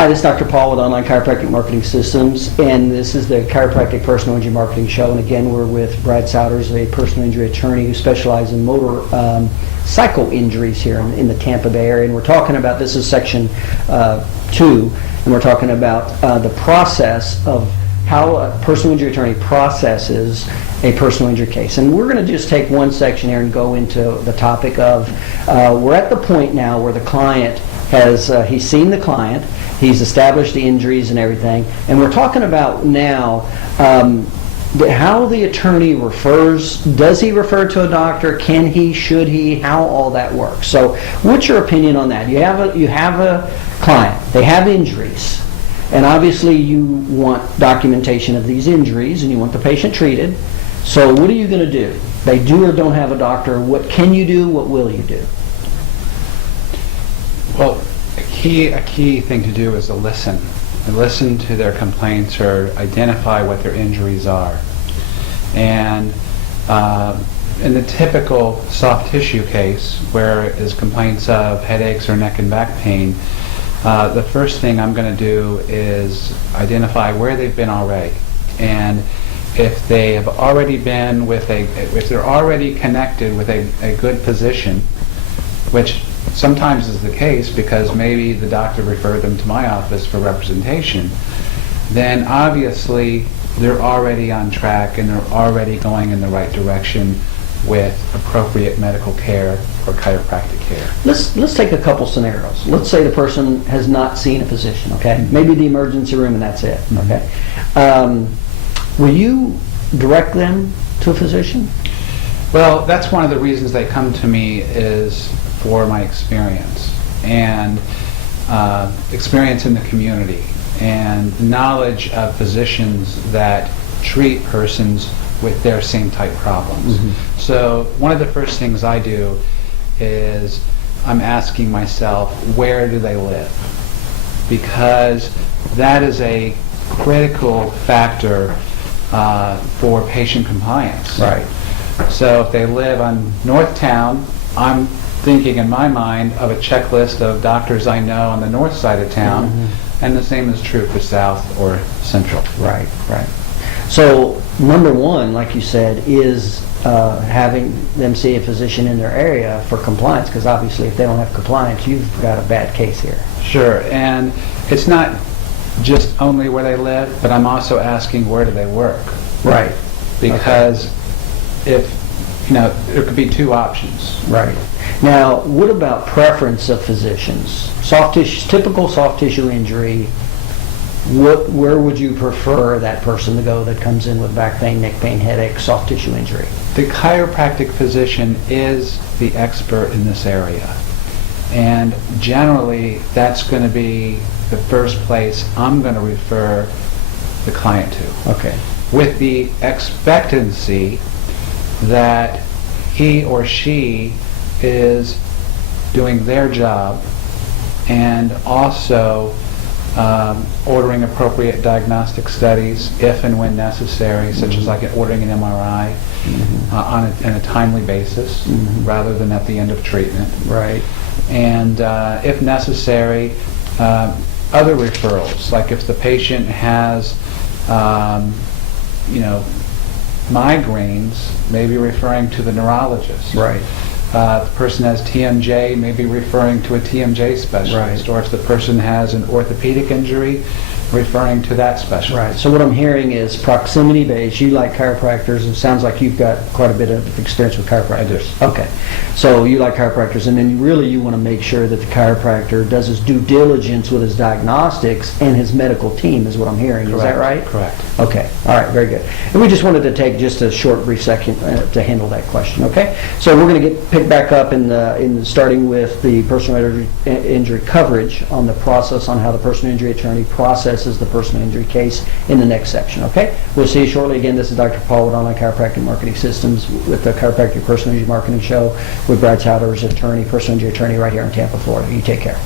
Hi, this is Dr. Paul with Online Chiropractic Marketing Systems, and this is the Chiropractic Personal Injury Marketing Show. And again, we're with Brad Souders, a personal injury attorney who specializes in motor cycle injuries here in the Tampa Bay area. And we're talking about, this is section 2, and we're talking about the process of how a personal injury attorney processes a personal injury case. And we're going to just take one section here and go into the topic of, we're at the point now where the client has, he's seen the client, he's established the injuries and everything, and we're talking about now how the attorney refers. Does he refer to a doctor? Can he? Should he? How all that works. So what's your opinion on that? You have a client, they have injuries, and obviously you want documentation of these injuries and you want the patient treated. So what are you going to do? They do or don't have a doctor. What can you do? What will you do? Well, a key thing to do is to listen. And listen to their complaints or identify what their injuries are. And in the typical soft tissue case, where it is complaints of headaches or neck and back pain, the first thing I'm going to do is identify where they've been already. And if they have already been with if they're already connected with a good physician, which sometimes is the case because maybe the doctor referred them to my office for representation, then obviously they're already on track and they're already going in the right direction with appropriate medical care or chiropractic care. Let's take a couple scenarios. Let's say the person has not seen a physician, okay? Mm-hmm. Maybe the emergency room and that's it, mm-hmm. Okay? Will you direct them to a physician? Well, that's one of the reasons they come to me is for my experience and experience in the community and knowledge of physicians that treat persons with their same type problems. Mm-hmm. So one of the first things I do is I'm asking myself, where do they live? Because that is a critical factor for patient compliance. Right. So if they live on North Town, I'm thinking in my mind of a checklist of doctors I know on the north side of town, mm-hmm. and the same is true for South or Central. Right, right. So number one, like you said, is having them see a physician in their area for compliance, because obviously if they don't have compliance, you've got a bad case here. Sure, and it's not just only where they live, but I'm also asking where do they work. Right. Because if, there could be two options. Right. Now, what about preference of physicians? Soft tissue, typical soft tissue injury, where would you prefer that person to go that comes in with back pain, neck pain, headache, soft tissue injury? The chiropractic physician is the expert in this area. And generally, that's going to be the first place I'm going to refer the client to. Okay. With the expectancy that he or she is doing their job and also ordering appropriate diagnostic studies if and when necessary, such as like ordering an MRI mm-hmm. On a timely basis, mm-hmm. rather than at the end of treatment. Right. And if necessary, other referrals, like if the patient has migraines, maybe referring to the neurologist. Right. If the person has TMJ, maybe referring to a TMJ specialist. Right. Or if the person has an orthopedic injury, referring to that specialist. Right. So what I'm hearing is proximity based. You like chiropractors. It sounds like you've got quite a bit of experience with chiropractors. I do. Okay. So you like chiropractors, and then really you want to make sure that the chiropractor does his due diligence with his diagnostics and his medical team, is what I'm hearing. Correct. Is that right? Correct. Okay. All right. Very good. And we just wanted to take just a short, brief second to handle that question. Okay. So we're going to pick back up in starting with the personal injury coverage on the process on how the personal injury attorney processes the personal injury case in the next section. Okay. We'll see you shortly. Again, this is Dr. Paul with Online Chiropractic Marketing Systems with the Chiropractic Personal Injury Marketing Show with Brad Souders, attorney, personal injury attorney right here in Tampa, Florida. You take care.